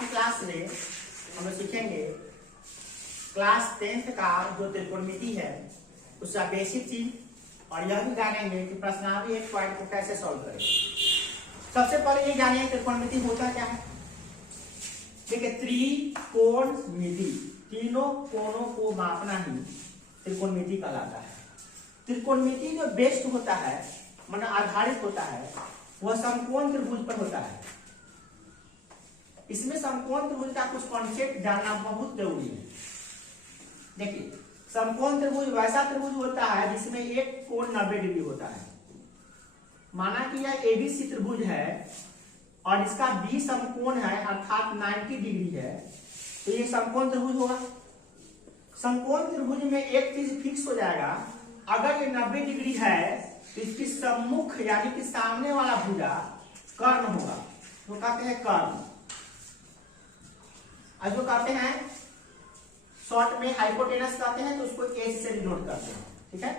की क्लास में हम लोग सीखेंगे क्लास 10th का जो त्रिकोणमिति है उसका बेसिक चीज, और यह भी जानेंगे कि प्रश्नावली एक पॉइंट को कैसे सॉल्व करें। सबसे पहले ये जानिए त्रिकोणमिति होता क्या है। देखिए, त्रिकोणमिति तीनों कोणों को मापना ही त्रिकोणमिति कहलाता है। त्रिकोणमिति जो बेस्ड होता है, मतलब आधारित होता है, वह समकोण त्रिभुज पर होता है। इसमें समकोण त्रिभुज का कुछ कॉन्सेप्ट जानना बहुत जरूरी है। देखिए, समकोण त्रिभुज वैसा त्रिभुज होता है जिसमें एक कोण 90 डिग्री होता है। माना कि यह एबीसी त्रिभुज है और इसका बी समकोण है अर्थात 90 डिग्री है, तो ये समकोण त्रिभुज होगा। समकोण त्रिभुज में एक चीज फिक्स हो जाएगा, अगर ये 90 डिग्री है तो इसकी सम्मुख यानी कि सामने वाला भुजा कर्ण होगा, तो कहते हैं कर्ण। और जो कहते हैं शॉर्ट में हाइपोटेनस कहते हैं, तो उसको एच से डिनोट करते हैं। ठीक है।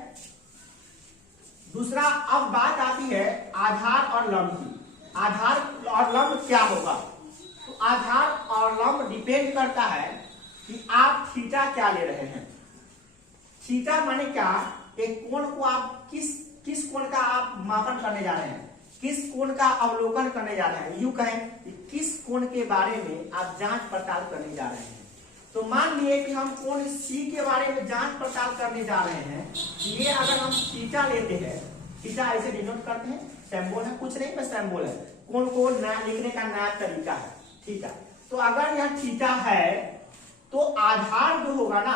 दूसरा, अब बात आती है आधार और लंब की। आधार और लंब क्या होगा? तो आधार और लंब डिपेंड करता है कि आप थीटा क्या ले रहे हैं। थीटा माने क्या? एक कोण को आप किस कोण का आप मापन करने जा रहे हैं, किस कोण का अवलोकन करने जा रहे हैं। यूं कहें कि किस कोण के बारे में आप जांच पड़ताल करने जा रहे हैं। तो मान लिए कि हम कोण सी के बारे में जांच पड़ताल करने जा रहे हैं। ये अगर हम थीटा लेते हैं, थीटा ऐसे डिनोट करते हैं, सिंबल है, कुछ नहीं बस सिंबल है, कोण को लिखने का नया तरीका है। ठीक है। तो अगर यह थीटा है तो आधार जो होगा ना,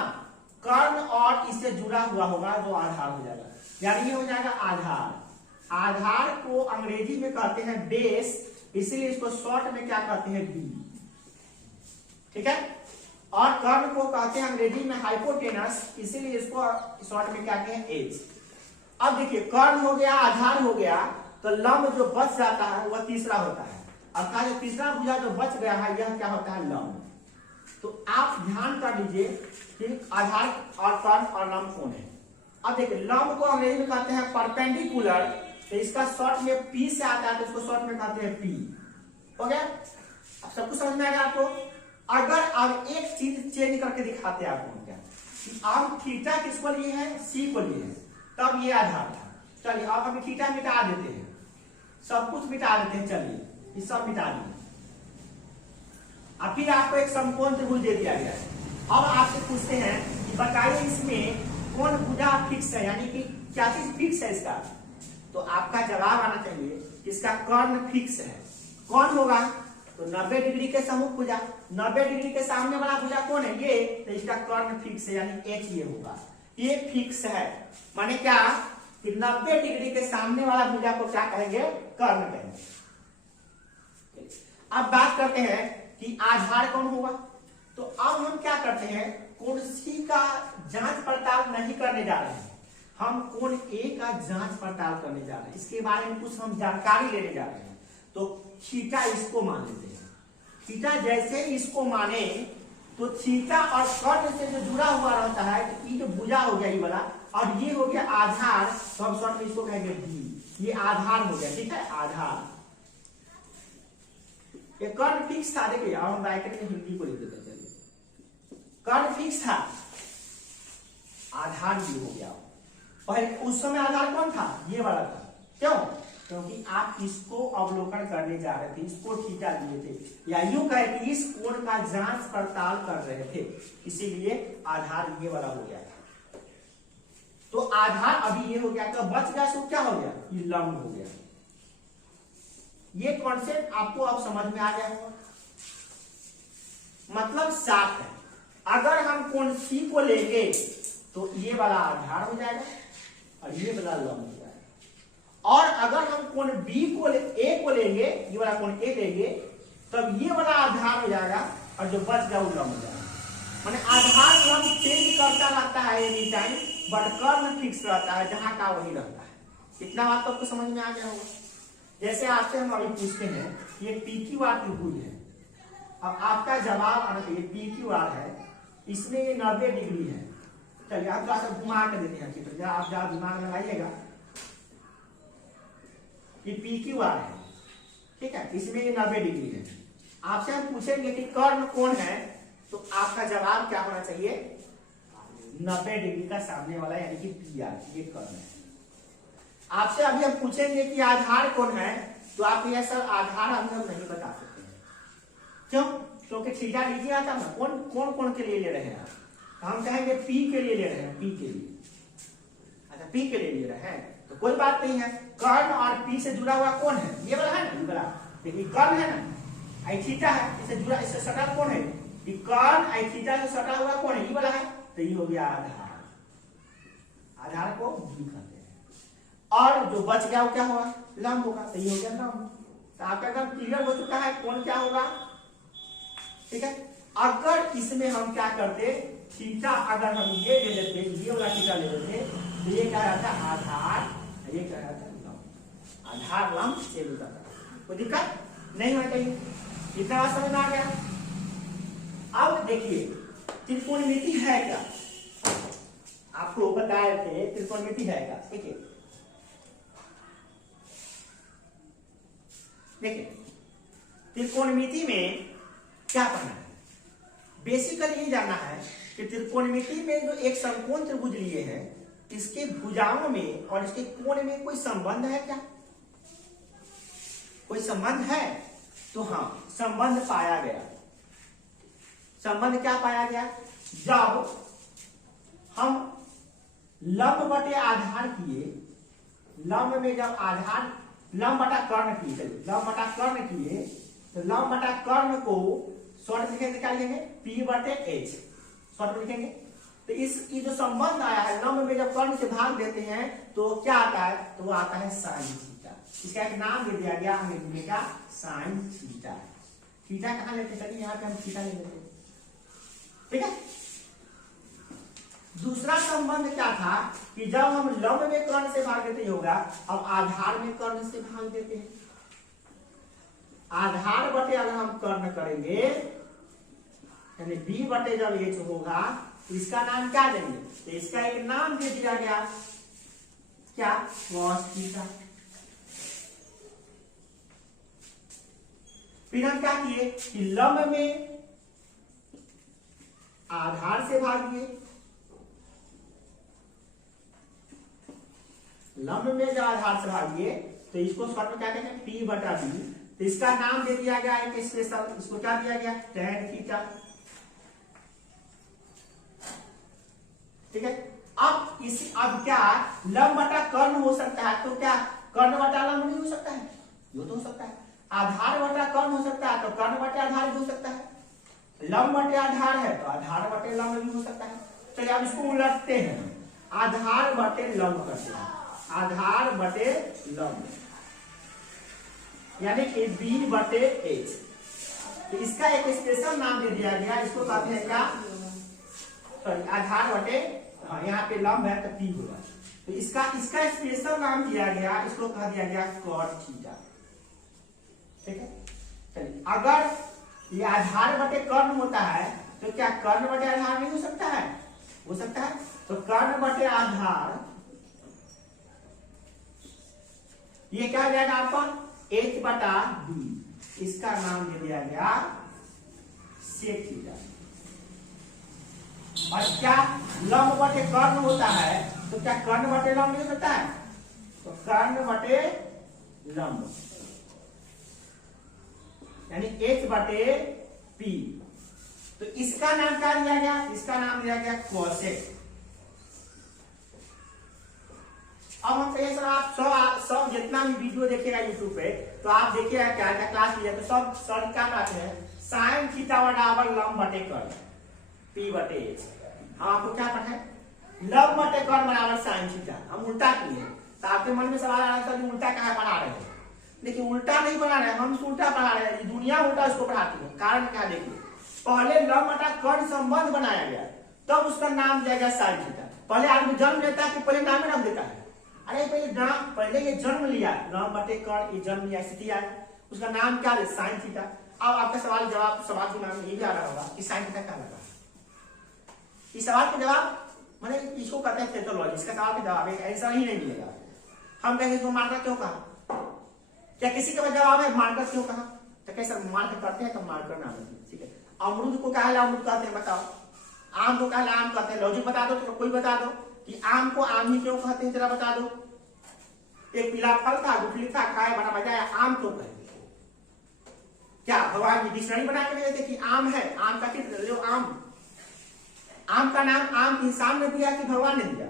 कर्ण और इससे जुड़ा हुआ होगा, जो आधार हो जाएगा, यानी ये हो जाएगा आधार। आधार को अंग्रेजी में कहते हैं बेस, इसीलिए इसको शॉर्ट में क्या कहते हैं, बी। ठीक है। और कर्ण को कहते हैं अंग्रेजी में हाइपोटेनस, इसीलिए इसको शॉर्ट में क्या कहते हैं, एच। अब देखिए, कर्ण हो गया, आधार हो गया, तो लंब जो बच जाता है वह तीसरा होता है। अर्थात जो तीसरा भुजा जो बच गया है, यह क्या होता है, लंब। तो आप ध्यान कर लीजिए कि आधार और कर्ण और लंब कौन है। अब देखिए, लंब को अंग्रेजी में कहते हैं परपेंडिकुलर, तो इसका शॉर्ट में पी से आता है, तो इसको शॉर्ट में कहते हैं पी। हो गया? अब सब कुछ समझ में आएगा आपको। अगर अब एक चीज चेंज करके दिखाते हैं आपको, क्या कि आप थीटा किसको लिए हैं, सी को लिए हैं, तब ये आधार था। चलिए अब हम थीटा मिटा देते हैं, सब कुछ मिटा देते हैं। चलिए ये सब मिटा दिए। अब फिर आपको एक समकोण त्रिभुज दे दिया गया है। अब आपसे पूछते हैं कि बताइए इसमें कौन भुजा फिक्स है, यानी कि क्या चीज फिक्स है इसका। तो आपका जवाब आना चाहिए इसका कर्ण फिक्स है। कौन होगा? तो 90 डिग्री के सम्मुख भुजा, 90 डिग्री के सामने वाला भुजा कौन है, ये। तो इसका कर्ण फिक्स है, यानी एच ये होगा, ये फिक्स है। माने क्या कि 90 डिग्री के सामने वाला भुजा को क्या कहेंगे, कर्ण कहेंगे। अब बात करते हैं कि आधार कौन होगा। तो अब हम क्या करते हैं, कोण सी का जांच पड़ताल नहीं करने जा रहे हैं, हम कोण ए का जांच पड़ताल करने जा रहे हैं। इसके बारे में कुछ हम जानकारी लेने जा रहे हैं। तो थीटा इसको मान लेते हैं। थीटा जैसे इसको माने तो थीटा और कर्ण से जो जुड़ा हुआ रहता है, तो ये जो भुजा हो गया ये वाला, और ये हो गया आधार, तो हम शॉर्ट में इसको कहेंगे बी। ये आधार हो गया। ठीक है, आधार। ये कर्ण फिक्स था। देखिए, हम ब्रैकेट में हिंदी को लिख देते हैं। कर्ण फिक्स था, आधार भी हो गया। पहले उस समय आधार कौन था, ये वाला था। क्यों? क्योंकि आप इसको अवलोकन करने जा रहे थे, इसको थीटा दिए थे, या यूं कहे कि इस कोण का जांच पड़ताल कर रहे थे, इसीलिए आधार ये वाला हो गया। तो आधार अभी ये हो गया, तो बच गया सो क्या हो गया, ये लंब हो गया। ये कॉन्सेप्ट आपको अब समझ में आ गया होगा। मतलब साफ है, अगर हम कोण सी को लेंगे तो ये वाला आधार हो जाएगा और ये वाला लंब हो जाएगा। और अगर हम कोण बी को ए को लेंगे, ये वाला कोण ए लेंगे, तब ये वाला आधार हो जाएगा और जो बच गया वो लंब हो जाएगा। माने आधार लंब चेंज करता रहता है एनी टाइम, बट कर्ण फिक्स रहता है, जहां का वही रहता है। इतना बात तो आपको समझ में आ गया होगा। जैसे आपसे हम अभी पूछते हैं, ये पी क्यू आर त्रिभुज है। अब आपका जवाब आना चाहिए पी क्यू आर है, इसमें ये 90 डिग्री है। चलिए आप थोड़ा सा घुमा कर देते हैं चित्र, आप जरा दिमाग लगाइएगा। ये पी क्यू आर है, ठीक है, इसमें ये 90 डिग्री है। आपसे हम पूछेंगे कि कर्ण कौन है, तो आपका जवाब क्या होना चाहिए, 90 डिग्री का सामने वाला यानी कि पी आर, ये कर्ण है। आपसे अभी हम पूछेंगे कि आधार कौन है, तो आप ये सर आधार हम नहीं बता सकते हैं। क्यों? क्योंकि थीटा लिखिए आता ना, कौन कौन कौन के लिए ले रहे हैं आप, तो हम कहेंगे पी के लिए ले रहे हैं, पी के लिए। अच्छा पी के लिए ले रहे हैं तो कोई बात नहीं है। कर्ण और पी से जुड़ा हुआ कौन है, ये वाला है ना, ये वाला देखिए कर्ण है ना, आई थीटा है, इससे जुड़ा, इससे सटा कौन है, ये कर्ण आई थीटा से सटा हुआ कौन है, ये वाला है, तो ये हो गया आधार। आधार को बी कहते हैं। और जो बच गया वो क्या होगा, लंब होगा, तो ये हो गया लंब। तो आपका अगर क्लियर हो चुका है कौन क्या होगा, ठीक है। अगर इसमें हम क्या करते, थीटा अगर हम ये ले लेते, ये वाला थीटा ले लेते, तो ये क्या रहता है आधार, ये क्या रहता है लंब। आधार लंब सेम होता है, कोई दिक्कत नहीं होना चाहिए। इतना बात समझ में आ गया। अब देखिए त्रिकोणमिति है क्या, आपको बताए थे त्रिकोणमिति है क्या, ठीक है। देखिए त्रिकोणमिति में क्या पढ़ना है, बेसिकली ये जानना है कि त्रिकोणमिति में जो एक समकोण त्रिभुज लिए हैं, इसके भुजाओं में और इसके कोण में कोई संबंध है क्या, कोई संबंध है, तो हाँ संबंध पाया गया। संबंध क्या पाया गया, जब हम लंब बटे आधार किए, लंब में जब आधार लंब बटा कर्ण किए, लंब बटा कर्ण किए, तो लंब बटा कर्ण को शॉर्ट लिखेंगे, क्या लिखेंगे, पी बटे एच, शॉर्ट में लिखेंगे। तो इस जो संबंध आया है, लंब में जब कर्ण से भाग देते हैं तो क्या आता है, तो वो आता है साइन थीटा। इसका एक नाम दे दिया गया हमें का साइन थीटा। थीटा कहां लेते हैं, यहाँ पे हम थीटा ले लेते हैं, ठीक है। दूसरा संबंध क्या था कि जब हम लंब में कर्ण से भाग देते होगा, अब आधार में कर्ण से भाग देते हैं। आधार बटे अगर हम कर्ण करेंगे यानी बी बटे जब एच होगा, तो इसका नाम क्या देंगे, तो इसका एक नाम दे दिया गया क्या, कॉस थीटा। फिर हम क्या किए कि लंब में आधार से भाग दिए, लंब में जब आधार से भागिए तो इसको शॉर्ट में क्या कहते हैं, पी बटा बी। तो इसका नाम दे दिया गया एक स्पेशल, इसको क्या दिया गया, tan थीटा, ठीक है। अब क्या लंब बटा कर्ण हो सकता है, तो क्या कर्ण बटा लंब नहीं हो सकता है, ये तो हो सकता है। आधार बटा कर्ण हो सकता है, तो कर्ण बटे आधार भी हो सकता है। लंब बटे आधार है तो आधार बटे लंब भी हो सकता है। चलिए अब इसको उलटते हैं, आधार बटे लंब करते हैं, आधार बटे लंब यानी कि बी बटे एच। तो इसका एक स्पेशल नाम दे दिया गया, इसको कहते हैं क्या, सॉरी आधार बटे, हाँ यहाँ पे लंब है तो पी होगा, तो इसका स्पेशल नाम दिया गया, इसको कह दिया गया कॉट थीटा, ठीक है। चलिए अगर ये आधार बटे कर्ण होता है तो क्या कर्ण बटे आधार नहीं हो सकता है, हो सकता है। तो कर्ण बटे आधार ये क्या हो जाएगा आपका एच बटा बी, इसका नाम दे दिया गया सेक थीटा। और क्या लंब बटे कर्ण होता है, तो क्या कर्ण बटे लंब नहीं होता है, तो कर्ण बटे लंब यानी एच बटे पी। तो इसका नाम क्या दिया गया, इसका नाम दिया गया कोसेक। अब हम कहिए सर आप सब जितना भी वीडियो देखिएगा यूट्यूब पे, तो आप देखिएगा क्या क्या क्लास लिया, तो सब सर क्या कहते हैं, साइन थीटा बराबर लंब बटे कर्ण पी बटे एच। हम आपको क्या पढ़ा है, लंब बटे कर्ण बराबर साइन थीटा। हम उल्टा किए, तो आपके मन में सवाल आ रहा था कि उल्टा कहाँ पढ़ा रहे हैं। देखिए उल्टा नहीं पढ़ा रहे, हम उल्टा पढ़ा रहे हैं, दुनिया उल्टा उसको पढ़ाती है। कारण क्या, देखिए पहले लंब बटा कर्ण संबंध बनाया गया, तब उसका नाम दिया गया साइन थीटा। पहले आदमी जन्म लेता है कि पहले नाम ही रख देता है, अरे पहले ये जन्म लिया, लंब बटे कर्ण ये जन्म लिया, स्थिति आया, उसका नाम क्या है, साइन थीटा। अब आपका सवाल के नाम में ये भी आ रहा होगा कि साइन थीटा क्या लगा। इस सवाल के जवाब मैंने इसको कहते हैं थेटोलॉजी, इसका सवाल का जवाब एक ऐसा ही नहीं मिलेगा। हम कहेंगे इसको मार्कर क्यों कहा, क्या किसी का जवाब है मार्कर क्यों कहा, तो कैसे मार्क करते हैं तो मार्कर नाम है, ठीक है। अमरूद को कहला अमरूद कहते हैं, बताओ। आम को कहला आम कहते हैं, लॉजिक बता दो, तो कोई बता दो कि आम को आम ही क्यों कहते हैं, जरा बता दो। एक पीला फल था, गुठली था, खाए बड़ा मजा आया, आम क्यों कहते हैं? क्या भगवान जी डिक्शनरी बना के देते कि आम है, आम का चित्र लो, आम का नाम आम इंसान ने दिया कि भगवान ने दिया?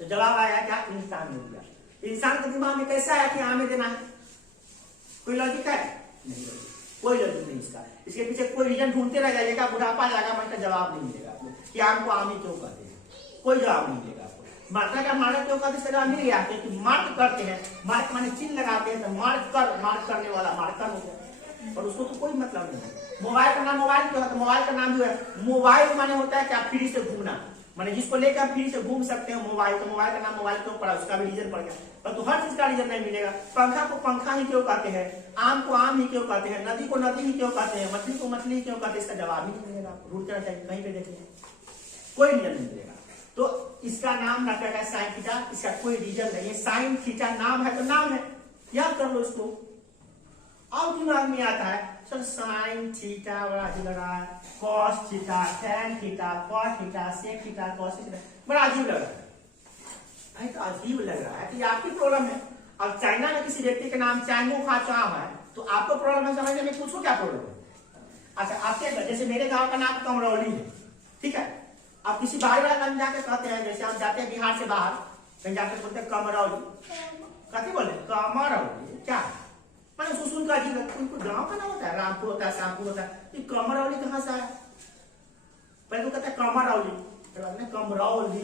तो जवाब आया क्या, इंसान ने दिया। इंसान के दिमाग में कैसे आया कि आम देना है? कोई लॉजिक है? नहीं, कोई लॉजिक नहीं इसका। इसके पीछे कोई रीजन ढूंढते रह जाइएगा, बुढ़ापा आ जाएगा, मन का जवाब नहीं मिलेगा आपको कि आम को आम ही क्यों कहते हैं, कोई जवाब नहीं मिलेगा आपको। मार्का का मार्क क्यों कहते हैं, जवाब मिल गया, क्योंकि मार्क करते हैं, मार्क माने चिन्ह लगाते हैं, तो मार्क करने वाला मार्कर हो गया, और उसको तो कोई मतलब नहीं है। मोबाइल का नाम मोबाइल क्यों है, तो मोबाइल का नाम जो है, मोबाइल माने होता है क्या, फ्री से घूमना, माने जिसको लेकर आप फ्री से घूम सकते हो मोबाइल, तो मोबाइल का नाम मोबाइल क्यों पड़ा, उसका भी रीजन पड़ गया। पर तो हर चीज का रीजन नहीं मिलेगा। पंखा को पंखा ही क्यों कहते हैं, आम को आम ही क्यों कहते हैं, नदी को नदी ही क्यों कहते हैं, मछली को मछली ही क्यों कहते हैं, इसका जवाब ही नहीं मिलेगा। ढूंढना चाहिए, कहीं पे देखिए कोई रीजन नहीं मिलेगा। तो इसका नाम रखा गया साइन थीटा, इसका कोई रीजन नहीं है। साइन थीटा नाम है तो नाम है, याद कर लो इसको। अब दिमाग में आता है सर साइन थीटा बड़ा अजीब लग रहा है, cos theta, tan theta, cos theta, sec theta, cos theta, बड़ा अजीब लग रहा है। तो अजीब लग रहा है तो ये आपकी प्रॉब्लम है। अब चाइना में किसी व्यक्ति के नाम चांगो खा चाव है, तो आपको प्रॉब्लम है समझने में, पूछो क्या प्रॉब्लम है। अच्छा, आपके जैसे मेरे गांव का नाम कमरौली है, ठीक है। आप किसी बाहर वाला नाम जाके कहते हैं, जैसे हम जाते हैं बिहार से बाहर, कहीं जाके बोलते हैं कमरौली, कहते बोले कमरौली, क्या मैंने उसको सुनकर अजीब लगता है। उनको गांव का नाम होता है, रामपुर होता है, श्यामपुर होता है, ये कमरौली कहाँ से आया? पहले तो कहता है कमरौली, कमरौली,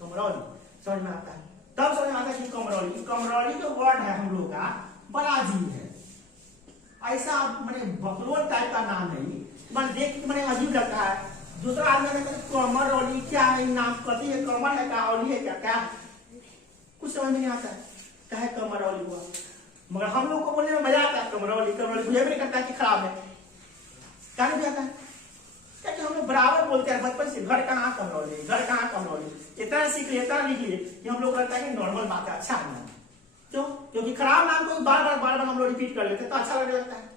कमरौली समझ में आता है, तब समझ में आता है कि कमरौली। कमरौली जो वर्ड है हम लोग का बड़ा अजीब है, ऐसा मैंने बकलोल टाइप का नाम नहीं, मैंने देख के मैंने अजीब लगता है। दूसरा आदमी कहता है कमरौली, क्या है नाम, कथी है, कमर है क्या, औली है क्या, क्या कुछ समझ में नहीं आता है, क्या है कमरौली हुआ। मगर हम लोग को बोलने में मजा आता है, कमरौली कमरौली, मुझे भी नहीं करता कि खराब है, क्या नहीं आता है, क्योंकि हम लोग बराबर बोलते हैं बचपन से, घर कहाँ कमरौली, घर कहाँ कमरौली, इतना सीख लिए, इतना लिख लिए कि हम लोग लगता है कि नॉर्मल बात है, अच्छा है नाम। क्यों? क्योंकि खराब नाम को बार बार हम लोग रिपीट कर लेते हैं तो अच्छा लगने लगता है।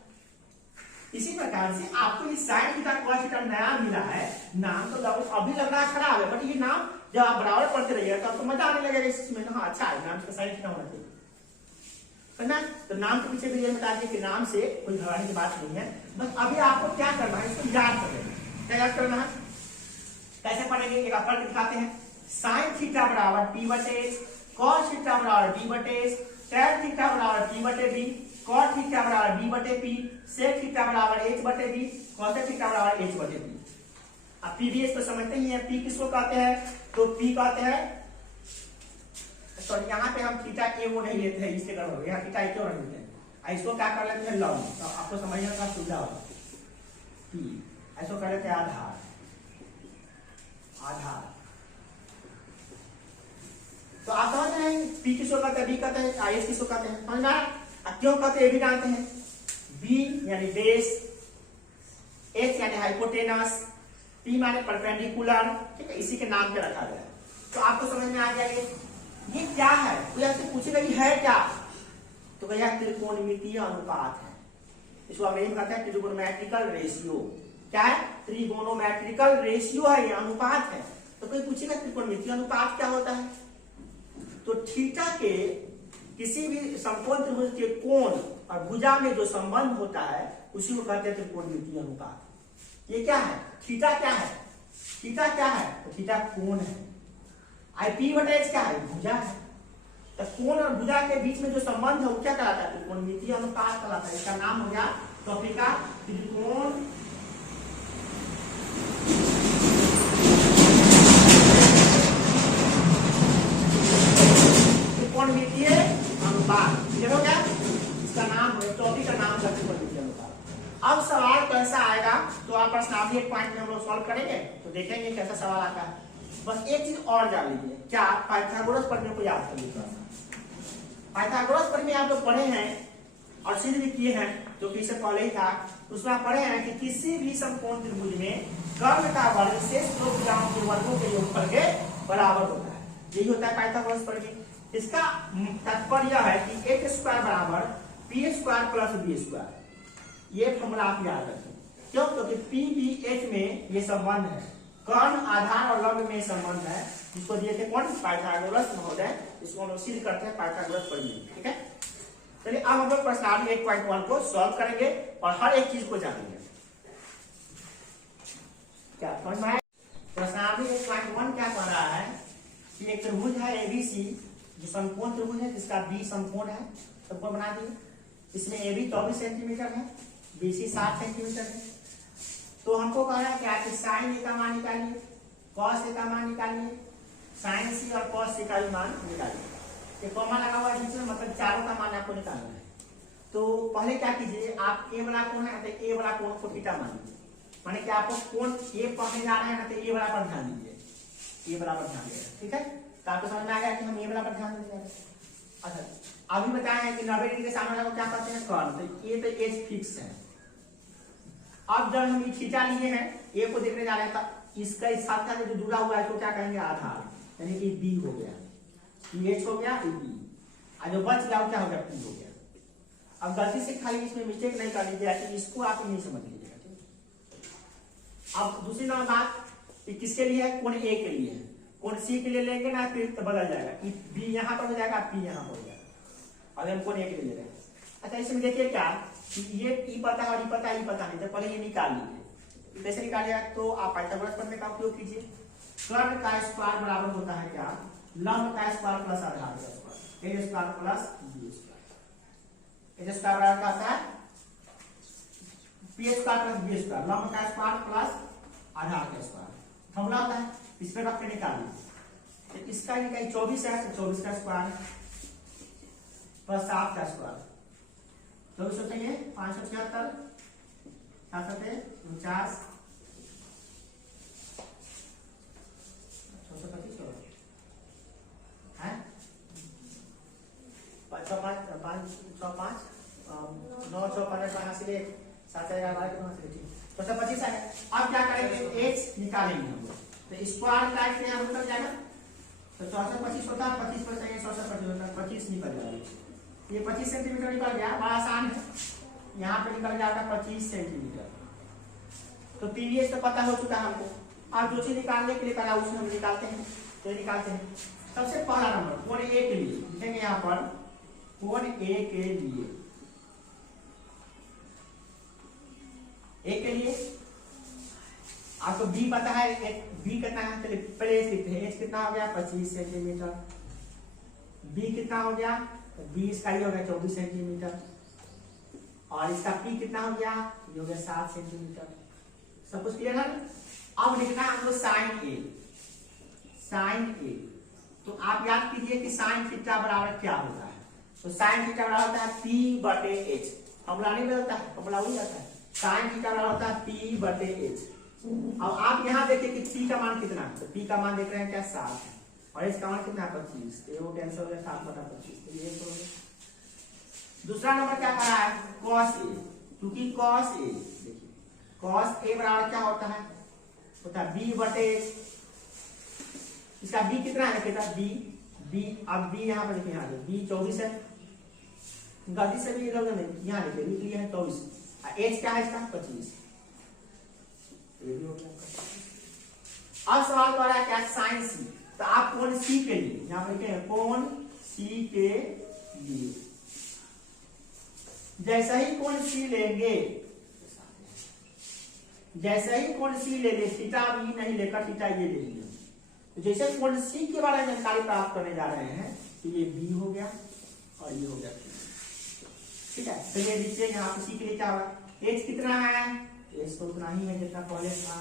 इसी प्रकार से आपको ये साइन थीटा कॉस थीटा नया मिला है नाम, तो अभी लग रहा है खराब है, बट ये नाम जब आप बराबर पढ़ते रहिएगा तो आपको मजा आने लगेगा इसमें, हाँ अच्छा है नाम, साइन थीटा होना चाहिए ना। तो नाम के पीछे भी ये बता दिए कि नाम से कोई घबराने की बात नहीं है। बस अभी आपको क्या करना है, इसको याद करना है। क्या याद करना है, कैसे पढ़ेंगे, एक फर्क दिखाते हैं। साइन थीटा बराबर पी बटे कॉस थीटा बराबर बी बटे टैन थीटा बराबर पी बटे बी, कॉट थीटा बराबर बी बटे पी, सेक थीटा बराबर एच बटे बी, कॉसेक थीटा बराबर एच बटे बी। अब पीबीएस तो समझते ही हैं, पी किसको कहते हैं, तो पी कहते हैं, सॉरी यहाँ पे हम थीटा ए वो नहीं लेते हैं, इससे करो यहाँ थीटा ए क्यों नहीं लेते हैं, इसको क्या कर लेते हैं लॉग, तो आपको समझने का सुविधा होगा। पी ऐसा कर लेते हैं आधार, आधार तो आप समझ रहे हैं पी किसको कहते हैं, बी कहते हैं, आई एस किसको कहते हैं, समझ में आया। क्यों कहते हैं भी जानते हैं, बी यानी बेस, एच यानी हाइपोटेनस, पी माने परपेंडिकुलर, ठीक है, इसी के नाम पे रखा गया है। तो आपको समझ में आ गया ये क्या है। कोई आपसे पूछेगा ये है क्या, तो भैया त्रिकोणमितीय अनुपात है, इसको अंग्रेजी में कहते हैं ट्रिगोनोमेट्रिकल रेशियो। क्या है, त्रिगोनोमेट्रिकल रेशियो है, ये अनुपात है। तो कोई पूछेगा त्रिकोणमितीय अनुपात क्या होता है, तो थीटा के किसी भी समकोण त्रिभुज के कोण और भुजा में जो संबंध होता है उसी को कहते हैं त्रिकोणमितीय अनुपात। ये क्या है, थीटा क्या है, थीटा क्या है, तो थीटा कोण है, आई पी बटे एच क्या है, भुजा है। तो कोण और भुजा के बीच में जो संबंध है वो क्या कहलाता है, त्रिकोणमितीय अनुपात कहलाता है। इसका नाम हो गया टॉपिक का त्रिकोण त्रिकोणमितीय अनुपात, क्लियर हो गया। इसका नाम है टॉपिक का नाम है त्रिकोणमितीय अनुपात। अब सवाल कैसा आएगा, तो आप प्रश्नावली एक पॉइंट में हम लोग सॉल्व करेंगे, तो देखेंगे कैसा सवाल आता है। बस एक चीज और जान लीजिए, क्या पाइथागोरस प्रमेय को याद कर लीजिए। पाइथागोरस प्रमेय आप लोग पढ़े हैं और सिद्ध भी किए हैं, जो कि इससे पहले ही था। उसमें आप पढ़े हैं कि किसी भी समकोण त्रिभुज में कर्ण का वर्ग शेष दो भुजाओं के वर्गों के योगफल के बराबर होता है। यही होता है पाइथागोरस प्रमेय। इसका तात्पर्य यह है कि एक स्क्वायर बराबर P square plus B square. ये फॉर्मूला आप याद रखें। क्यों? क्योंकि पी बी एच में ये संबंध है, कर्ण आधार और लंब में संबंध है, जिसको दिए थे कौन? पाइथागोरस महोदय। इसको हम लोग सिद्ध करते हैं पाइथागोरस परिमेय। ठीक है, चलिए अब हम लोग प्रश्नावली 1.1 को सॉल्व करेंगे और हर एक चीज को जानेंगे। क्या समझ में आया? प्रश्नावली 1.1 क्या कह रहा है कि एक त्रिभुज है एबीसी, जो समकोण त्रिभुज है, जिसका बी समकोण है, सबको बना दिए। इसमें एबी 24 सेंटीमीटर है, बीसी 60 सेंटीमीटर है। तो हमको कह रहा है क्या कि साइन ए का मान निकालिए, कॉस ए का मान निकालिए, साइन सी और कॉस सी का भी मान निकालिए। ये कॉमा लगा हुआ है बीच में, मतलब चारों का मान आपको निकालना है। तो पहले क्या कीजिए, आप ए वाला कोण है तो ए वाला कोण को थीटा मान लीजिए, माने कि आपको कोण ए पढ़ने जा रहे हैं ना, तो ए वाला पर ध्यान दीजिए, ए वाला पर ध्यान दीजिए। ठीक है, तो आपको समझ में आ गया कि हम ए वाला पर ध्यान देंगे। अच्छा, अभी बताया है कि 90 डिग्री के सामने वाला को क्या कहते हैं? कर्ण। तो ये तो एच फिक्स है। अब जब हम ये थीटा लिए हैं, ए को देखने जा रहे हैं, तो इसका इस साथ का जो जुड़ा हुआ है तो क्या कहेंगे? आधार, यानी कि बी हो गया, एच हो गया, बी, और जो बच गया वो क्या हो गया? पी हो गया। अब गलती से खाली इसमें मिस्टेक नहीं कर लीजिएगा कि इसको आप नहीं समझ लीजिएगा। अब दूसरी नंबर बात किसके लिए है? कोण ए के लिए है। कोण सी के लिए लेंगे ना, फिर तो बदल जाएगा, बी यहाँ पर हो जाएगा, पी यहाँ हो जाएगा। अगर हम कोण ए के लिए ले रहे हैं। अच्छा, इसमें देखिए क्या, ये ई पता है और ई पता नहीं, तो पहले ये निकाल लीजिए। कैसे निकालिएगा? तो आप पाइथागोरस प्रमेय का उपयोग कीजिए। कर्ण का स्क्वायर बराबर होता है क्या? लंब का स्क्वायर प्लस आधार का square, A square plus B square. A square बराबर क्या होता है? P square plus B square, लंब का स्क्वायर प्लस आधार का स्क्वायर। फॉर्मूला होता है, इस पे रख के निकाल लीजिए। तो इसका निकालिए, 24 है तो 24 का स्क्वायर प्लस 7 का स्क्वायर, 24 होते हैं 576, 7 होते 49, 625 है 505 9 6 15 5 से 7 11 12 से 625 है। अब क्या करेंगे? एच निकालेंगे हम लोग, तो स्क्वायर का एच यहाँ निकल जाएगा, तो 425 होता है, 25 पर चाहिए 425 होता है, 25 निकल जाएगा। ये 25 सेंटीमीटर निकल गया, बड़ा आसान है। यहाँ पे निकल जाएगा 25 सेंटीमीटर। तो पीवीएस तो पता हो चुका है हमको। अब जो चीज निकालने के लिए कहा उसमें हम निकालते हैं, तो निकालते हैं। सबसे पहला नंबर कोण ए के लिए लिखेंगे, यहाँ पर कोण ए के लिए, ए के लिए आपको बी पता है, बी कितना है? चलिए पहले एच लिखते हैं। एच कितना हो गया? 25 सेंटीमीटर। बी कितना हो गया? बी इसका ही हो गया 24 सेंटीमीटर, और इसका पी कितना हो गया? ये हो गया 7 सेंटीमीटर। सब कुछ क्लियर है? अब लिखना है हमको साइन ए। साइन ए, तो आप याद कीजिए कि साइन थीटा बराबर क्या होता है? तो साइन थीटा बराबर होता है पी बटे एच। फॉर्मूला नहीं बदलता है, फॉर्मूला वही आता है। साइन थीटा बराबर होता है पी बटे एच। अब आप यहाँ देखिए कि पी का मान कितना है, तो पी का मान देख रहे हैं क्या? 7 है, और एच का मान कितना है? 25। तो वो कैंसिल हो गया, 7/25, तो ये हो गया। दूसरा नंबर क्या कहा है? कॉस ए, क्योंकि कॉस ए, देखिए कॉस ए बराबर क्या होता है? होता है बी बटे एच। इसका बी कितना है? कहता है बी, अब बी यहाँ पर देखिए, यहाँ बी 24 है, गलती से भी ये लोग यहाँ लिखे, लिख लिया है 24। एच क्या है इसका? 25। ये भी हो गया। अब सवाल कर रहा है क्या? साइन सी। तो आप कोण सी के लिए यहाँ पर लिखे कोण सी के लिए, जैसा ही कोण सी लेंगे, जैसे ही कोण सी ले ले, थीटा भी नहीं लेकर थीटा ये ले लिया, तो जैसे कोण सी के बारे में जानकारी प्राप्त करने जा रहे हैं, तो ये बी हो गया और ये हो गया। ठीक है, तो ये नीचे यहाँ पे सी के लिए क्या होगा? एच कितना है? एच तो उतना ही है जितना पहले था।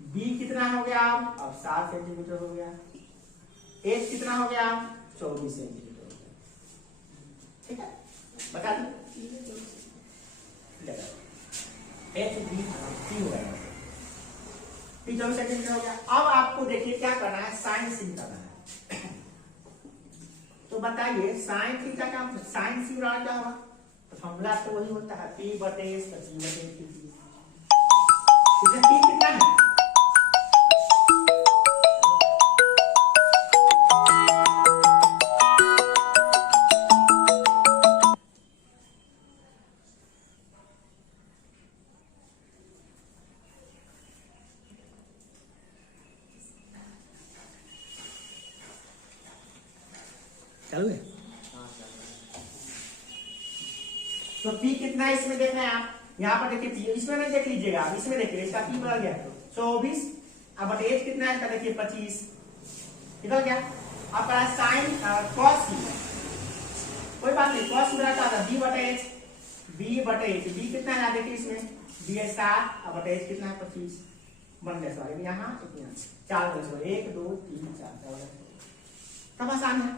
बी कितना हो गया? अब 7 सेंटीमीटर हो गया। एच कितना हो गया? 24 सेंटीमीटर हो गया। ठीक है, बता दी एच बी सी हो गया, पी 24 सेंटीमीटर हो गया। अब आपको देखिए क्या करना है? साइन सी करना है। तो बताइए साइन थीटा का साइन सी बराबर क्या होगा? तो फॉर्मूला तो वही होता है पी बटे एस, पी बटे टी। इसमें पी कितना है? तो पी कितना है इसमें देखना है आप, यहाँ पर देखिए पी, इसमें नहीं देख लीजिएगा आप, इसमें देखिए इसका पी बदल गया 24, अब बट एज कितना है इसका देखिए 25 निकल गया। अब साइन कॉस सी, कोई बात नहीं, कॉस मेरा क्या था बी बटे एच, बी बटे एच, बी कितना है देखिए इसमें बी है 7, अब बटे एच कितना है 25 बन गया सवाल यहाँ 4 बन 1 2 3 4 सब आसान है।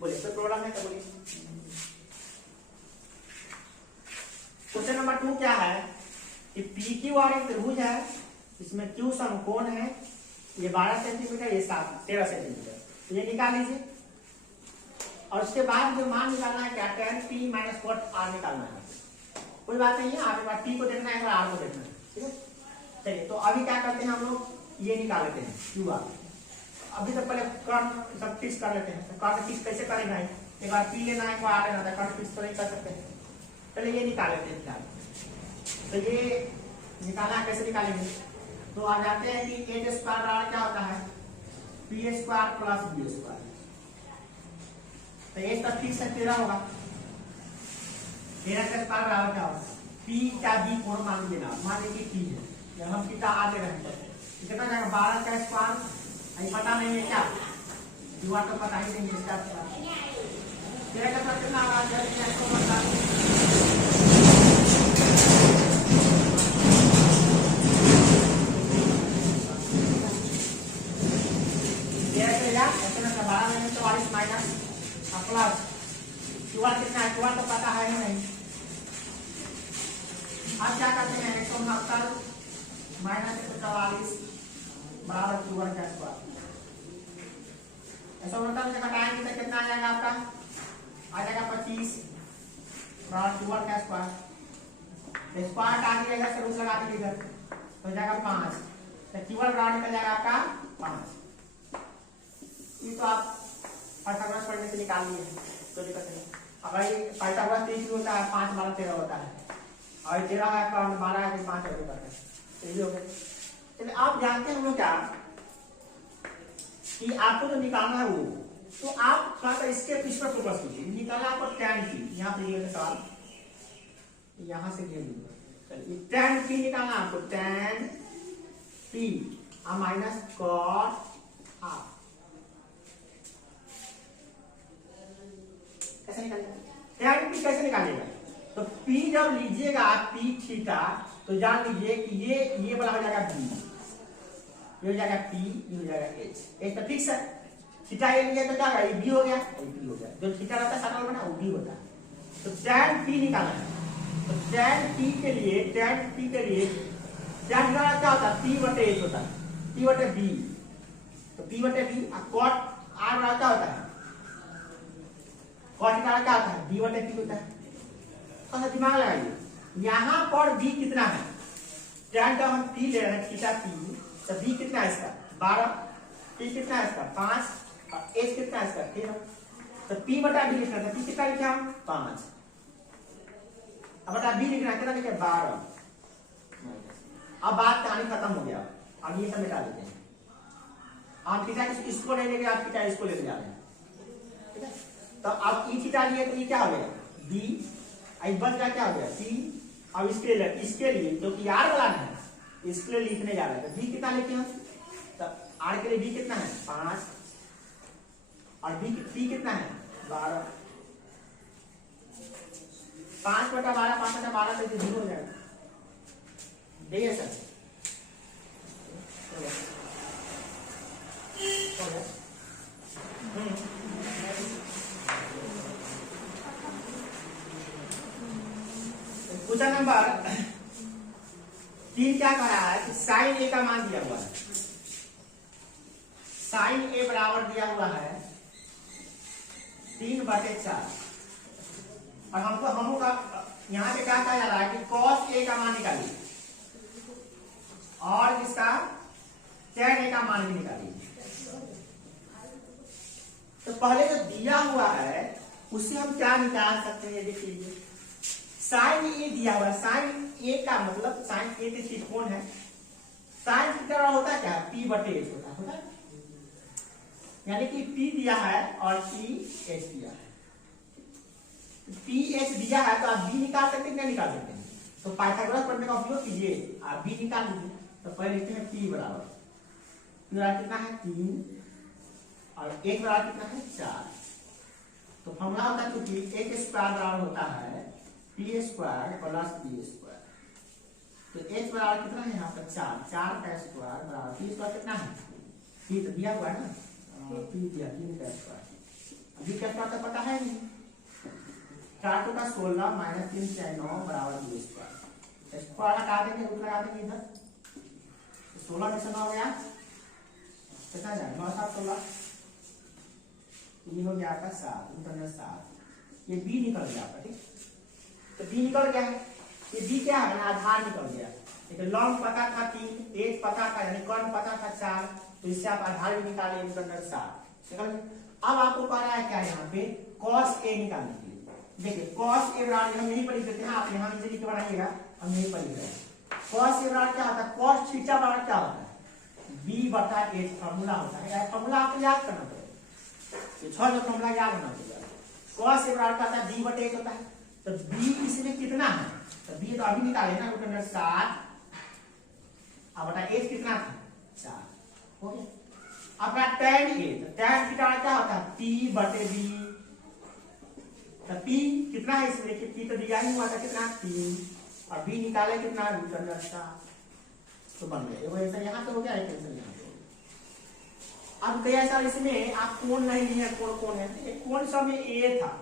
बोलिए कोई प्रॉब्लम है तो बोलिए। क्वेश्चन नंबर 2 क्या है कि पी क्यू आर एक त्रिभुज है, इसमें क्यू समकोण है, ये 12 सेंटीमीटर, ये 13 सेंटीमीटर, ये निकाल लीजिए। और उसके बाद जो मान निकालना है क्या, tan p minus cot r निकालना है। कोई बात नहीं है, आप एक बार t को देखना है, r को देखना है, ठीक है। चलिए तो अभी क्या करते हैं हम लोग, ये निकाल लेते हैं क्यू आर। अभी तक पहले कर्ण सब फिक्स कर लेते हैं। तो कर्ण फिक्स कैसे करेंगे, एक बार p लेना है, एक बार r लेना है, कर्ण फिक्स तो नहीं कर सकते। चलिए ये निकाल लेते हैं फिलहाल। तो ये निकालना कैसे निकालेंगे, तो आप जानते हैं कि एच स्क्वायर आर क्या होता है, P square plus B square. तो एच का फिक्स है 13 होगा, 13 का स्क्वायर बराबर क्या होगा, पी का बी कोण मान लेना, मान लीजिए पी है, हम थीटा आगे रहेंगे, कितना जाएगा 12 का स्क्वायर, पता नहीं है क्या, युवा तो पता ही नहीं इसका। 13 का स्क्वायर कितना होगा, माइनस प्लस क्यूआर कितना है, क्यूआर तो पता है ही नहीं। आप क्या करते हैं 169 माइनस 144 बराबर क्यूआर का स्क्वायर। 169 से घटाएंगे तो कितना आ जाएगा आपका, आ जाएगा 25 बराबर क्यूआर का स्क्वायर। स्क्वायर काट दिएगा, से रूट लगा दीजिएगा तो हो जाएगा 5, तो क्यूआर बराबर निकल जाएगा आपका 5। ये तो आप पाइथागोरस पढ़ने से निकाल लिए, कोई दिक्कत नहीं। अगर ये पाइथागोरस 3 होता है, 5 12 13 होता है, और 13 है 12 है 5 ऐसे करते हैं, तो ये हो गया। चलिए आप जानते हैं हम लोग क्या कि आपको जो निकालना है वो, तो आप थोड़ा सा इसके इस पर फोकस कीजिए। निकालना आपको tan p, यहाँ पे ये सवाल यहाँ से ले लीजिए। चलिए tan p निकालना आपको, tan p minus cot r कैसे निकालेगा, tan p कैसे निकालेगा, तो p जब लीजिएगा p थीटा, तो जान लीजिए कि ये वाला हो जाएगा b, ये हो जाएगा p, ये हो जाएगा h, h तो फिक्स है, थीटा ये लिया तो क्या होगा, ये b हो गया, ये p हो गया, जो थीटा रहता है साइड में ना वो b होता है। तो tan p निकालना है, तो tan p के लिए tan निकालना क्या होता है, p बटे h होता है, p बटे b, तो p बटे b, cot r बराबर क्या होता है, cot निकालना क्या होता है, b बटे p होता है। तो दिमाग लगाइए, यहाँ पर b कितना है, tan का हम p ले रहे हैं, थीटा p, तो b कितना है इसका 12, p कितना है इसका 5, और h कितना है इसका 13, तो p बटा b लिखना था, p कितना लिखा हम 5, अब बटा b लिखना कितना लिखे 12। अब बात कहानी खत्म हो गया, अब ये सब मिटा देते हैं। आप थीटा इसको नहीं लेंगे, आप थीटा इसको लेके जा रहे हैं, ठीक है। तो अब ई थीटा लिए तो ये क्या हो गया b, आई बन का क्या हो गया c, अब इसके लिए जो कि r वाला है इसके लिए लिखने जा रहे हैं, तो b कितना लिखे हम, तो r के लिए b कितना है 5, और p कितना है 12, 5 बटा 12, 5 बटा 12 तो 0 हो जाएगा, देखिए सर क्वेश्चन नंबर 3 क्या कह रहा है कि साइन ए का मान दिया हुआ है, साइन ए बराबर दिया हुआ है 3/4, और हमको का यहाँ पे क्या कहा जा रहा है कि cos ए का मान निकालिए और इसका tan ए का मान भी निकालिए। तो पहले जो दिया हुआ है उससे हम क्या निकाल सकते हैं, देख लीजिए साइन ए दिया हुआ है, साइन ए का मतलब साइन ए के त्रिकोण है, साइन थीटा होता है क्या p बटे h होता है, यानी कि p दिया है और p h दिया है। पी एच दिया है तो आप बी निकाल सकते हैं, क्या निकाल सकते हैं? तो पाइथागोरस प्रमेय का उपयोग कीजिए, आप बी निकाल लीजिए। तो पहले लिखते हैं पी बराबर कितना है 3 और एक बराबर कितना है 4। तो फॉर्मूला होता है क्योंकि एक स्क्वायर बराबर होता है P square plus B square. तो एच बराबर कितना है यहाँ पर 4, 4 का स्क्वायर बराबर पी स्क्वायर कितना है, पी तो दिया हुआ है ना, पी दिया 3 का स्क्वायर। अभी क्या स्क्वायर तो पता है नहीं, 4 का 16 माइनस 3 6 9 बराबर बी स्क्वायर। स्क्वायर हटा देंगे, रूट लगा देंगे इधर, 16 में से 9 गया कितना जाए 9 7 16, ये हो गया आपका 7 इंटरनल 7। ये बी निकल गया आपका, ठीक। तो बी निकल गया है, ये बी क्या है आधार निकल गया। देखिए लॉन्ग पता था 3, एज पता था यानी कौन पता था 4, तो इससे आप आधार भी निकाले इंटरनल 7 निकल गया। अब आपको कह रहा है क्या यहाँ पे cos a निकालने के लिए। देखिए cos a बराबर हम यही पढ़ देते हैं, आप यहाँ नीचे लिख के बनाइएगा, हम यही पढ़ रहे हैं। cos a बराबर क्या होता है, cos थीटा बराबर क्या होता है b बटा h फॉर्मूला होता है। फॉर्मूला आपको याद करना पड़ेगा, ये 6 जो फॉर्मूला याद होना चाहिए। cos a बराबर क्या होता है b बटे h होता है। तो b इसमें कितना है, तो b तो अभी निकाले ना रूट अंडर 7 अब बटा h कितना था 4, हो गया। अब tan a, तो tan थीटा क्या होता है p बटे b। तो p कितना है इसमें, देखिए p तो दिया ही हुआ था कितना 3 और b निकाले कितना रूट अंडर 7, तो बन गया। वो ऐसा यहाँ तो हो गया, कैंसिल यहाँ पे। अब कई ऐसा इसमें आप कोण नहीं लिए, कोण कौन है, कोण सब में a था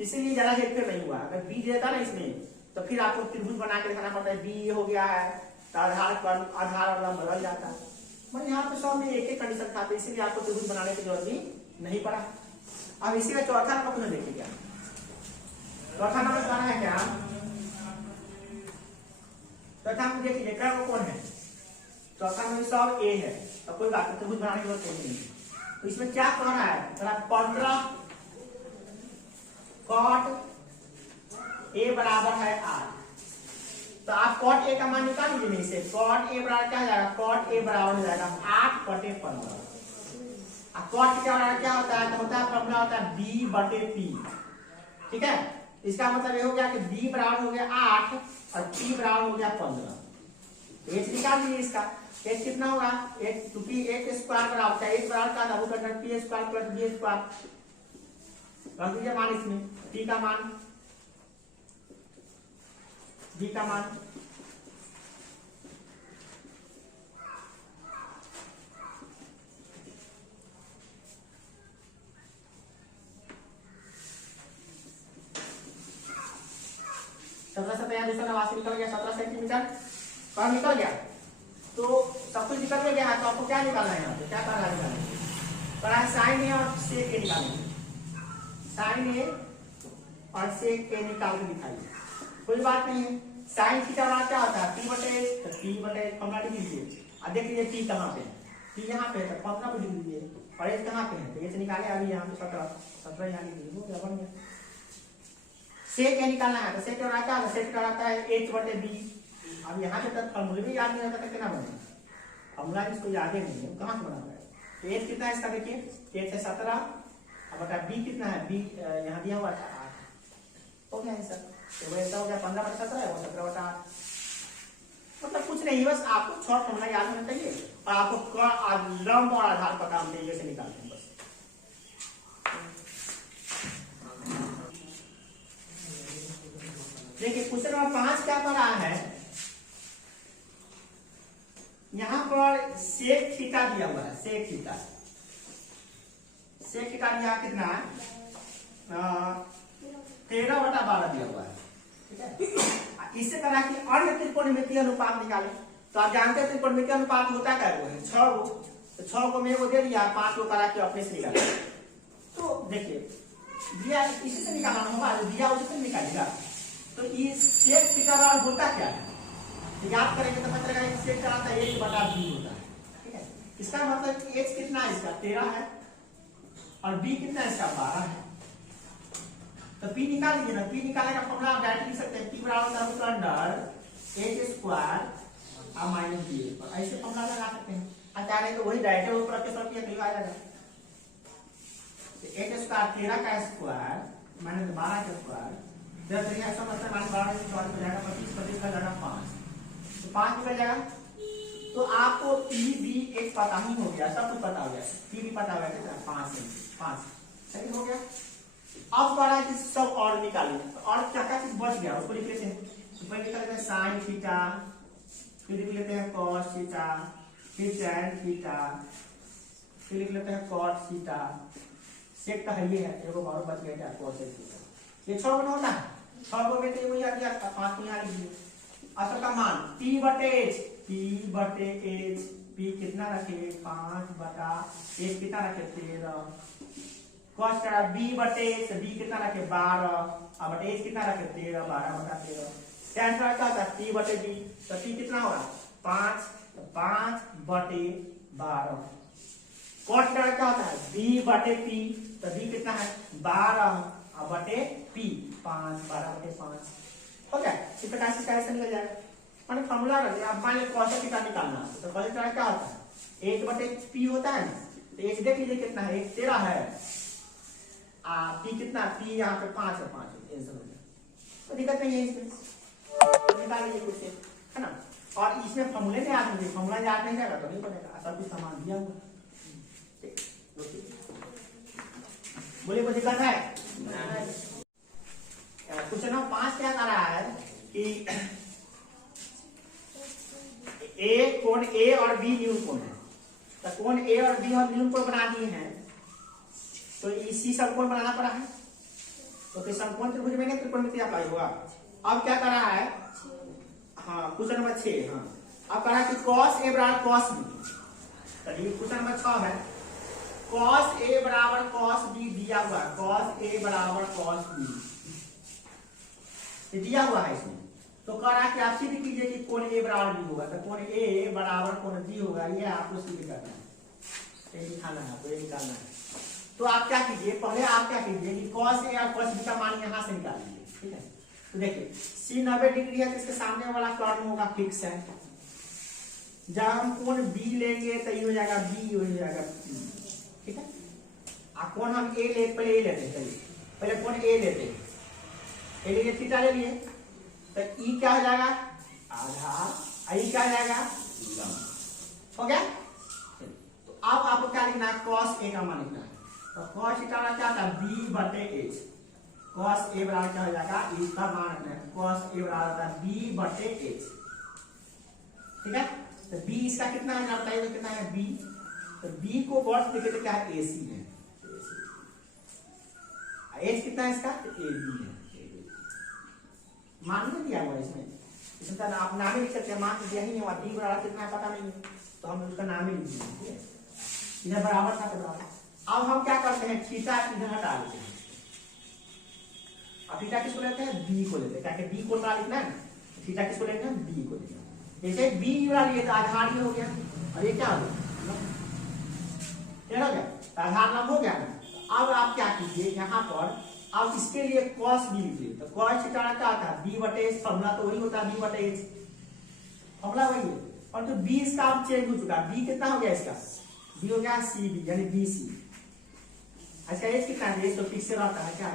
इसीलिए ज्यादा हेरफेर नहीं हुआ। अगर b देता ना इसमें तो फिर आपको त्रिभुज बना के दिखाना पड़ता है, b हो गया है तो आधार और लंब बदल जाता है। मतलब यहाँ पे सब में एक एक कंडीशन था, तो इसीलिए आपको त्रिभुज बनाने की जरूरत भी नहीं पड़ा। अब इसी का चौथा नंबर को देखिए क्या, चौथा नंबर बताना है क्या, चौथा नंबर देखिए कर्म कौन है, चौथा नंबर सब a है, तो कोई बात नहीं त्रिभुज बनाने की जरूरत नहीं। तो इसमें क्या कहना है, 15 cot a बराबर है 8। तो आप cot a का मान निकाल लीजिए नहीं से, cot a बराबर क्या हो जाएगा, cot a बराबर हो जाएगा 8 बटे 15। अब cot क्या बराबर क्या होता है, तो होता है फॉर्मूला होता है b बटे p, ठीक है। इसका मतलब ये हो गया कि b बराबर हो गया 8 और p बराबर हो गया 15। h निकाल लीजिए इसका, h कितना होगा, h क्योंकि h स्क्वायर बराबर है, h बराबर क्या था root under p square plus b square. रख दीजिए मान इसमें, p का मान b का मान, सत्रह सत्रह यहाँ 289 निकल गया, 17 सेंटीमीटर पर निकल गया। तो सब कुछ निकल गया है, तो आपको क्या निकालना है यहाँ पे, क्या करना है, पर साइन ए और सेक ए निकालेंगे, साइन ए और सेक ए निकाल के दिखाइए, कोई बात नहीं है। साइन थीटा बराबर क्या होता है p बटे h, तो p बटे फॉर्मूला लिख लीजिए। अब देख लीजिए p कहाँ पे है, p यहाँ पे है तो 15 पे लिख लीजिए, और h कहाँ पे है तो h निकाले अभी यहाँ पे 17 यहाँ लिख लीजिए, क्या बन गया। सेक ए निकालना है, तो सेक क्या होता है, सेक आता है h बटे b। अब यहाँ पे तक फॉर्मूले भी याद नहीं होता तो कितना बनेगा, फॉर्मूला इसको याद ही नहीं है, कहाँ से बना है। तो h कितना है इसका, देखिए h है 17 अब बटा b कितना है, b यहाँ दिया हुआ था 8, हो गया सर। तो वो ऐसा हो गया 15 बटा 17 है वो 17 बटा 8। मतलब कुछ नहीं, बस आपको शॉर्ट फॉर्मूला याद होना चाहिए और आपको लंब और आधार पता होना चाहिए, जैसे निकालते हैं बस। देखिए क्वेश्चन नंबर 5 क्या कर रहा है, यहाँ पर सेक थीटा दिया हुआ है, सेक थीटा, सेक थीटा दिया कितना है 13 बटा 12 दिया हुआ है, ठीक है। इससे कहा कि अन्य त्रिकोणमितीय अनुपात निकाले, तो आप जानते हैं त्रिकोणमितीय अनुपात होता क्या है 6 गो, तो 6 को मैं वो दे दिया, 5 को करा के अपने से निकाले। तो देखिए दिया इसी से निकालना होगा, दिया उसी से निकालेगा। तो ये सेक थीटा बराबर होता क्या है, याद करेंगे तो पता चलेगा सेक क्या होता है 1 बटा b होता है, ठीक है। इसका मतलब h कितना है इसका 13 है और b कितना है इसका 12 है। तो p निकाल लीजिए ना, p निकालने का फॉर्मूला आप डायरेक्ट लिख सकते हैं, p बराबर रूट अंडर h स्क्वायर और माइनस b, ऐसे फॉर्मूला लगा सकते हैं। अच्छा नहीं तो वही डायरेक्ट ऊपर के सब किया आ जाएगा, तो h स्क्वायर 13 का स्क्वायर माइनस 12 के स्क्वायर 10 मतलब माइनस 12 से 24 हो जाएगा 25 25 का जाएगा 5 तो 5 निकल जाएगा। तो आपको पी बी एक पता ही हो गया, सब कुछ पता हो गया, पी भी पता हो गया कितना 5 सही हो गया। अब बड़ा है सब और निकालेंगे तो और क्या क्या चीज बच गया उसको लिख लेते हैं। तो पहले लिख लेते हैं साइन थीटा, फिर लिख लेते हैं कॉस थीटा, फिर टैन थीटा, फिर लिख लेते हैं कॉट थीटा। सेक का है ये है, देखो और बच गया क्या कॉस थीटा। ये 6 गुना होता है, 6 गुना में तो वही आ गया 5 को यहाँ लिख दिए। असल का मान p बटे h, p कितना रखे 5 बटा h कितना रखे 13, कॉस का b बटे h, b कितना रखे 12 और बटे h कितना रखे 13, 12 बटा 13। टैन का क्या होता है p बटे b, तो p कितना होगा 5, तो 5 बटे 12। कॉट का क्या होता है b बटे p, तो b कितना है 12 और बटे p 5, 12 बटे 5 हो गया। इस प्रकार से कैसे निकल जाएगा मैंने फॉर्मूला रख दिया। अब मान लीजिए कॉस थीटा निकालना है तो कॉस थीटा क्या होता है 1 बटे p होता है ना, तो h देख लीजिए कितना है 1 13 है, p कितना p यहाँ पे 5 है, 5 आंसर हो गया। तो दिक्कत नहीं है इसमें, निकाल लीजिए कुछ है ना। और इसमें फॉर्मूले में याद नहीं, फॉर्मूला याद नहीं जाएगा तो नहीं बनेगा, सब कुछ सामान दिया हुआ। बोलिए कोई दिक्कत है? क्वेश्चन नंबर 5 क्या कर रहा है कि ए कोण ए और बी न्यूनकोण है, तो कोण ए और बी हम न्यूनकोण बना दिए हैं, तो इसी समकोण बनाना पड़ा है। तो फिर समकोण त्रिभुज में त्रिकोणमिति अप्लाई होगा। अब क्या कर रहा है, हाँ क्वेश्चन नंबर 6, हाँ अब कर रहा है कि cos a बराबर cos b। चलिए क्वेश्चन नंबर 6 है cos a बराबर cos b दिया हुआ है, cos a बराबर cos b दिया हुआ है इसमें। तो कह रहा है कि आप सिद्ध कीजिए कि कोण a बराबर b होगा, तो कोण a बराबर कोण b होगा, ये आपको सिद्ध करना है, ये दिखाना है, तो ये निकालना है। तो आप क्या कीजिए, पहले आप क्या कीजिए कि cos a और cos b का मान यहां से निकाल लीजिए, ठीक है। तो देखिए c 90 डिग्री है तो इसके सामने वाला कर्ण होगा फिक्स है। जब हम कोण b लेंगे तो ये हो जाएगा b, हो जाएगा p, ठीक है। आप कोण हम a ले पहले a लेते हैं, पहले कोण a लेते हैं, ए लिए थीटा ले लिए, तो ई क्या हो जाएगा आधार, आई क्या हो जाएगा लंब, हो गया। तो अब आपको क्या लिखना है cos a का मान लिखना है। तो cos थीटा का क्या था b बटे h, cos a बराबर क्या हो जाएगा इसका मान रखना है cos a बराबर होता है b बटे h, ठीक है। तो b इसका कितना है बताइए, तो कितना है b, तो b को वर्ष लिखे तो क्या है ac है, h कितना है इसका ab है, मान नहीं दिया हुआ इसमें, इसमें तो आप नाम ही लिख सकते हैं, मान तो दिया ही नहीं हुआ, b बराबर कितना है पता नहीं है, तो हम उसका नाम ही लिख देंगे, ठीक है। इधर बराबर था तो बराबर। अब हम क्या करते हैं थीटा इधर हटा लेते हैं, अब थीटा किसको लेते हैं b को लेते हैं, क्या b को हटा लिखना है, थीटा किसको लेते हैं b को लेते हैं। जैसे b वाला लिए तो आधार ये हो गया और ये क्या हो गया हो गया, आधार लंब हो गया ना। अब आप क्या कीजिए यहाँ पर अब इसके लिए cos b लिखिए, तो cos थीटा क्या था b बटे h, फॉर्मूला तो वही होता है b बटे h, फॉर्मूला वही है। और तो b इसका अब चेंज हो चुका, b कितना हो गया इसका b हो गया cb यानी bc। अच्छा h कितना है, तो फिक्स रहता है क्या है।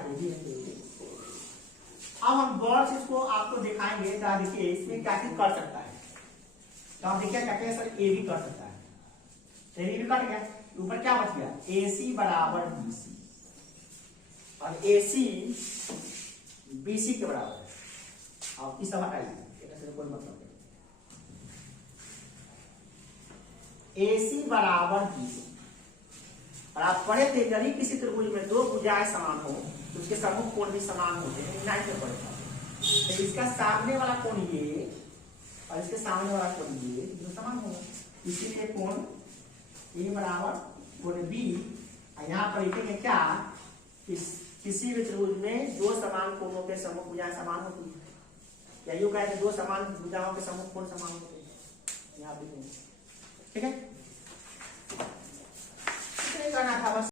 अब हम गौर से इसको आपको दिखाएंगे, देखिए इसमें क्या चीज कर सकता है, तो आप देखिए क्या क्या सर a भी कर सकता है, तो a भी कट गया, ऊपर क्या बच गया ac बराबर bc, और AC BC के बराबर है। आप इस हटाइए, कोई मतलब नहीं, AC बराबर BC। और आप पढ़े थे यदि किसी त्रिभुज में दो भुजाएं समान हो तो उसके सम्मुख कोण भी समान होते हैं, 9 में पढ़े था। तो इसका सामने वाला कोण ये और इसके सामने वाला कोण ये जो समान होगा, इसीलिए कोण A बराबर कोण B। यहाँ पर लिखेंगे क्या, किसी भी त्रिभुज में दो समान कोणों के सम्मुख भुजाएं समान होती है, या यूं कहें दो समान भुजाओं के सम्मुख कोण समान होते हैं, यहाँ लिखेंगे, ठीक है। करना था बस।